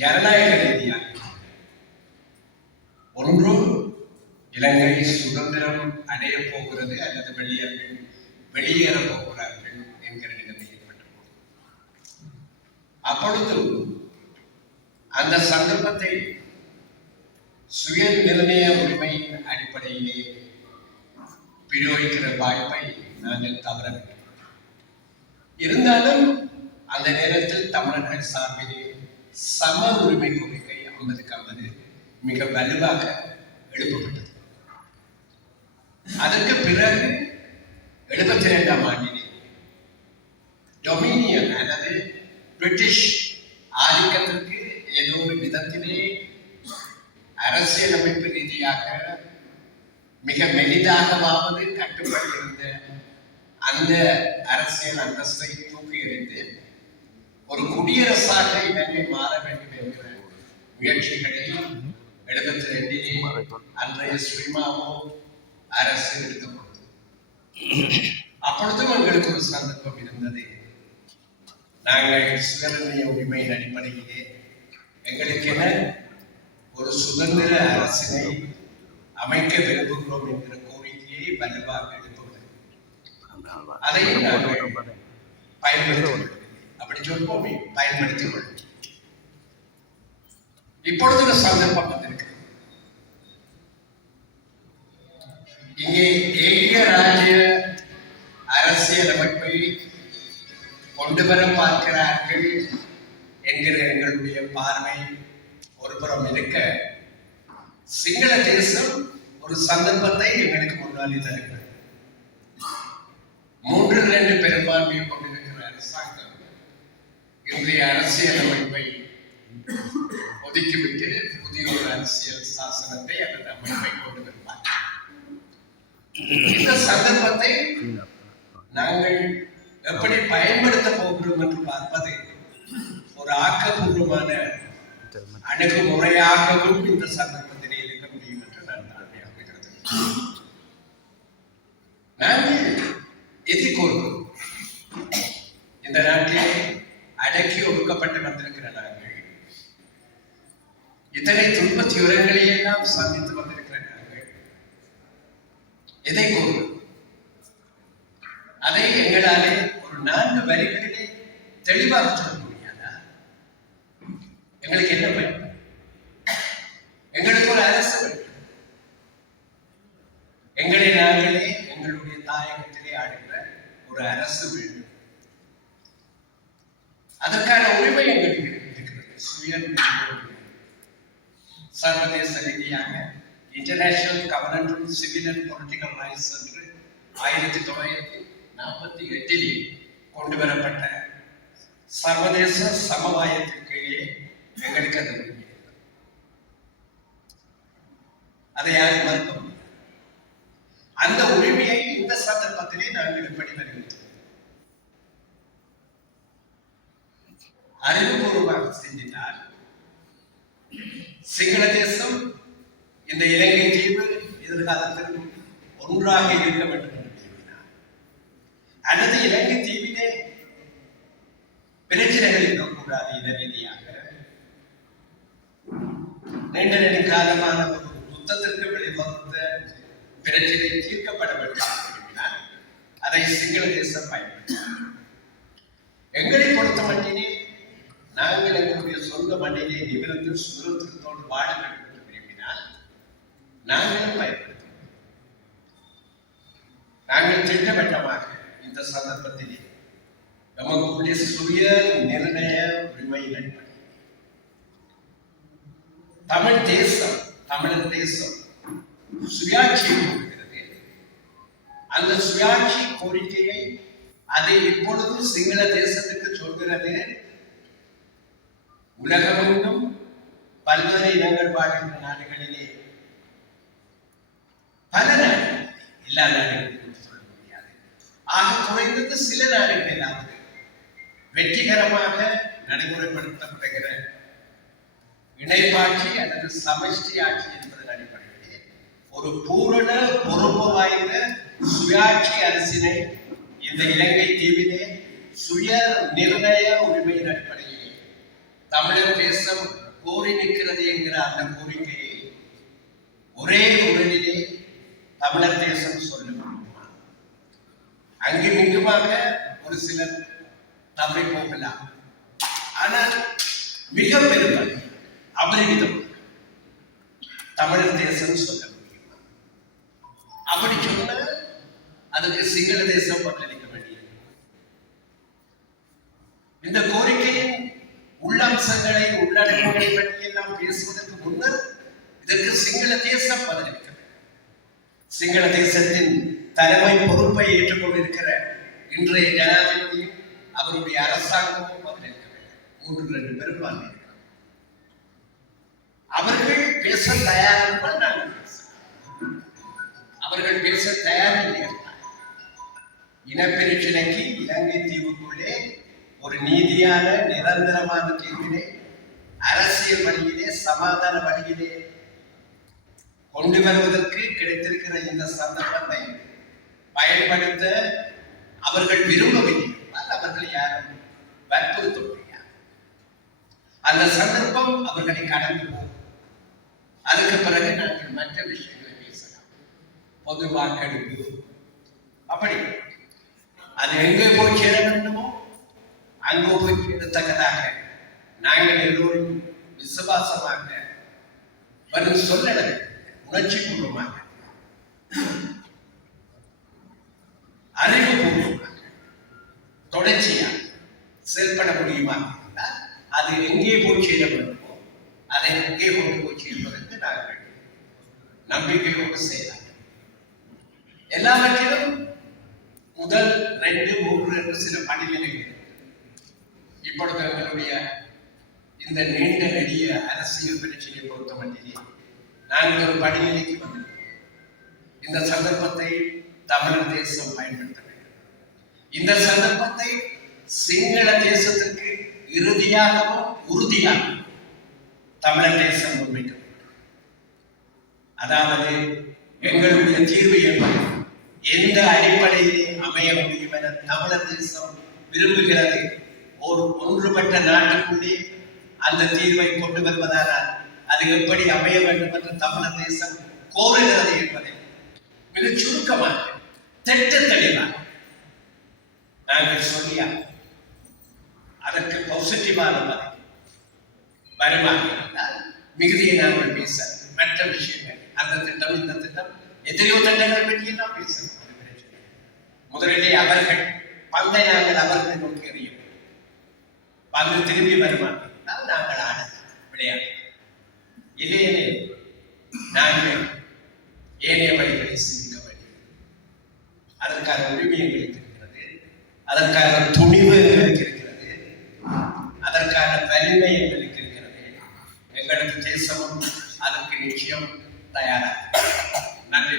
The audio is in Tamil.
ஜனநாயக ரீதியாக ஒன்று இலங்கை சுதந்திரம் அடைய போகிறது அல்லது வெளியேற போகிறார்கள் என்கிற நிலைமை ஏற்பட்டது. அப்பொழுது அந்த சந்தர்ப்பத்தை சுய நிர்ணய உரிமையின் அடிப்படையிலே பிரயோகிக்கிற வாய்ப்பை நாங்கள் தவறவில்லை. இருந்தாலும் அந்த நேரத்தில் தமிழர்கள் சார்பிலே சம உரிமை கோரிக்கை 50-50 மிக வலுவாக எழுப்பப்பட்டது. அதற்கு பிறகு 72ஆம் ஆண்டிலே டொமினியன் அல்லது பிரிட்டிஷ் ஆதிக்கத்திற்கு ஏதோ ஒரு விதத்திலே அரசியலமைப்பு ரீதியாக மிக மெலிதாகவாவது கட்டுப்பட்டு இருந்த அந்த அரசியல் அந்தஸ்தை தூக்கி எறிந்து ஒரு குடியரசாக இலங்கை மாற வேண்டும் என்கிற முயற்சிகளில் 72 அன்றைய ஸ்ரீமாவோ அரசு எடுக்கப்பட்டது. அப்பொழுதும் எங்களுக்கு ஒரு சந்தர்ப்பம் இருந்தது. நாங்கள் சுயநிர்ணய உரிமையின் அடிப்படையிலே எங்களுக்கென ஒரு சுதந்திர அரசினை அமைக்க விரும்புகிறோம் என்கிற கோரிக்கையை வலுவாக எடுப்பது. அதையும் நாங்கள் பயன்படுத்த அப்படி சொல்வோமே பயன்படுத்திக் கொள்ளும். இப்பொழுது ஒரு சந்தர்ப்பம் வந்திருக்கிறது. இங்கே ஏக ராஜ்ய அரசியல் அமைப்பை கொண்டு வர பார்க்கிறார்கள் என்கிற எங்களுடைய பார்வை ஒருபுறம் இருக்க, சிங்கள தேசம் ஒரு சந்தர்ப்பத்தை எங்களுக்கு முன்னாடி தருகிறது. 3-2 பெரும்பான்மையை கொண்டிருக்கிற அரசாங்கம் இன்றைய அரசியல் அமைப்பை ஒதுக்கிவிட்டு புதிய ஒரு அரசியல் சாசனத்தை அல்லது அமைப்பை கொண்டு வருவார். இந்த சந்தர்ப்பத்தை நாங்கள் எப்படி பயன்படுத்த போகிறோம் என்று பார்ப்பது ஒரு ஆக்கப்பூர்வமான அணுகுமுறையாகவும் இந்த சந்தர்ப்பத்திலே இருக்க முடியும் என்று நான் நம்புகிறது. நாங்கள் எதை கோருவோம்? இந்த நாட்டிலே அடக்கி ஒடுக்கப்பட்டு வந்திருக்கிற நாங்கள் இத்தனை துன்ப துயரங்களை எல்லாம் சந்தித்து வந்திருக்கிற நாங்கள் எதை கோருவோம்? அதை எங்களாலே ஒரு 4 வரிகளிலே தெளிவாக சொல்ல முடியாதா? எங்களுக்கு என்ன வேண்டும்? எங்களுக்கு ஒரு அரசு வேண்டும். எங்களை நாங்களே எங்களுடைய தாயகத்திலே ஆடுகிற ஒரு அரசு வேண்டும். அதற்கான உரிமை எங்களுக்கு இருக்கிறது. சுய சர்வதேச ரீதியாக international covenant on civil and political rights என்று 1948 கொண்டு வரப்பட்ட சர்வதேச சமவாயத்திற்கு எங்களுக்கு அது உரிமை. அதை யாரும் மறுக்க முடியும். அந்த உரிமையை இந்த சந்தர்ப்பத்திலே நாங்கள் எப்படி வருகிறோம்? அறிவுபூர்வமாக சிந்தித்தால் சிங்கள தேசம் இந்த இலங்கை தீவு எதிர்காலத்தில் ஒன்றாக இருக்க வேண்டும் என்று விரும்பினார். அல்லது இலங்கை தீவிலே பிரச்சனைகள் இருக்கக்கூடாது. இன ரீதியாக நீண்ட நெடுங்காலமான ஒரு யுத்தத்திற்கு வெளிவந்த பிரச்சனை தீர்க்கப்பட வேண்டும் என்று விரும்பினார். அதை சிங்கள தேசம் பயன்படுத்தினார். எங்களை பொறுத்த மட்டிலே நாங்கள் எங்களுடைய சொந்த மண்ணிலே நிமிர்ந்து சுதந்திரத்தோடு வாழ வேண்டும் என்று விரும்பினால் நாங்களும் பயன்படுத்துவோம். நாங்கள் திட்டவட்டமாக இந்த சந்தர்ப்பத்திலே நமக்குடைய சுய நிர்ணய உரிமையின் அடிப்படையில் தமிழ் தேசம், தமிழர் தேசம் சுயாட்சி கொடுக்கிறது. அந்த சுயாட்சி கோரிக்கையை அதை இப்பொழுது சிங்கள தேசத்துக்கு சொல்கிறது. உலகமெங்கும் பல்வேறு இனங்கள் வாழ்கின்ற நாடுகளிலே பல நாடுகள், எல்லா நாடுகளுக்கும் சொல்ல முடியாது, ஆக குறைந்தது சில நாடுகளிலாவது வெற்றிகரமாக நடைமுறைப்படுத்தப்படுகிற இணைப்பாட்சி அல்லது சமஷ்டி ஆட்சி என்பதன் அடிப்படையிலே ஒரு பூரண பொறுப்பு வாய்ந்த சுயாட்சி அரசினை இந்த இலங்கை தீவிலே சுய நிர்ணய உரிமையின் அடிப்படையில் தமிழர் தேசம் தோன்றி நிற்கிறது என்கிற அந்த கோரிக்கையை ஒரே குரலிலே தமிழர் தேசம் சொல்லும். அங்கும் இங்குமாக ஒரு சிலர் தவறி போகலாம். ஆனால் மிக பெரும்பாலும் அபரிமிதம் தமிழர் தேசம் சொல்ல முடியுமா? அப்படி சொன்ன அதுக்கு சிங்கள தேசம் பதிலளிக்க வேண்டியது. இந்த கோரிக்கையின் உள்ளம்சங்களை உள்ளடக்கங்களை பற்றி எல்லாம் பேசுவதற்கு முன்னர் இதற்கு சிங்கள தேசம் பதிலளிக்க வேண்டும். சிங்கள தேசத்தின் தலைமை பொறுப்பை ஏற்றுக்கொண்டிருக்கிற இன்றைய ஜனாதிபதியும் அவருடைய அரசாங்கமும் பதிலளிக்க வேண்டும். 3 பெரும்பான்மை அவர்கள் பேச தயாரிப்பால் நாங்கள் பேசுகிறோம். அவர்கள் பேச தயாரில்லை. இனப்பிரச்சனைக்கு இலங்கை தீவுக்குள்ளே ஒரு நீதியான நிரந்தரமான தீர்வினை அரசியல் வழியிலே சமாதான வழியிலே கொண்டு வருவதற்கு கிடைத்திருக்கிற இந்த சந்தர்ப்பத்தை பயன்படுத்த அவர்கள் விரும்பவில்லை. அவர்கள் யாரும் வற்புறுத்த முடியாது. அந்த சந்தர்ப்பம் அவர்களை கடந்து போகும். அதுக்கு பிறகு நாங்கள் மற்ற விஷயங்களை பேசலாம். பொது வாக்கெடுப்பு அப்படி அது எங்கே போய் சேர வேண்டுமோ அங்கே போய் சேரத்தக்கதாக நாங்கள் எல்லோரும் விசுவாசமாக வரும் சொல்லலை உணர்ச்சி பூர்வமாக அறிவுபூர்வமாக தொடர்ச்சியாக செயல்பட முடியுமா? அது எங்கே போய் சேர வேண்டுமோ அதை எங்கே கொண்டு போய் சேர்ப்பதற்கு நாங்கள் நம்பிக்கையோடு செய்யலாம். எல்லாவற்றிலும் முதல் 2, 3 என்று சில படிநிலைகள். இப்பொழுது எங்களுடைய இந்த நீண்ட நெடிய அரசியல் பிரச்சனையை பொறுத்த மட்டிலே நாங்கள் ஒரு படிநிலைக்கு வந்திருக்கிறோம். இந்த சந்தர்ப்பத்தை தமிழர் தேசம் பயன்படுத்த வேண்டும். இந்த சந்தர்ப்பத்தை சிங்கள தேசத்திற்கு இறுதியாகவும் உறுதியாகவும் தமிழர் தேசம் முன்வைக்க வேண்டும். அதாவது எங்களுடைய தீர்வு என்பது எந்த அடிப்படையிலே அமைய முடியும் என தமிழர் தேசம் விரும்புகிறது. ஒரு ஒன்றுபட்ட நாட்டுக்குள்ளே அந்த தீர்வை கொண்டு வருவதானால் அது எப்படி அமைய வேண்டும் என்று தமிழர் தேசம் கோருகிறது என்பதை மிக சுருக்கமாக திட்ட தெளிவாக நாங்கள் சொல்லியா அதற்கு பாசிட்டிவான வருமாக இருந்தால் மிகுதியை நாங்கள் பேச மற்ற விஷயங்கள் அந்த திட்டம் இந்த திட்டம் எத்தனையோ திட்டங்களை பற்றி எல்லாம் பேசணும். முதலிலே அவர்கள் பந்தை நாங்கள் அவர்களை நோக்கி எறியும். பந்து திரும்பி வருவாங்க நாங்கள் ஆட விளையாட இல்லையே நாங்கள் ஏனைய வழிகளை சிந்திக்க வேண்டும். அதற்கான உரிமை எங்களுக்கு இருக்கிறது. அதற்கான துணிவு எங்களுக்கு இருக்கிறது. அதற்கான வலிமை எங்களுக்கு இருக்கிறது. எங்களுக்கு தேசமும் அதற்கு நிச்சயம் தயாராக. நன்றி.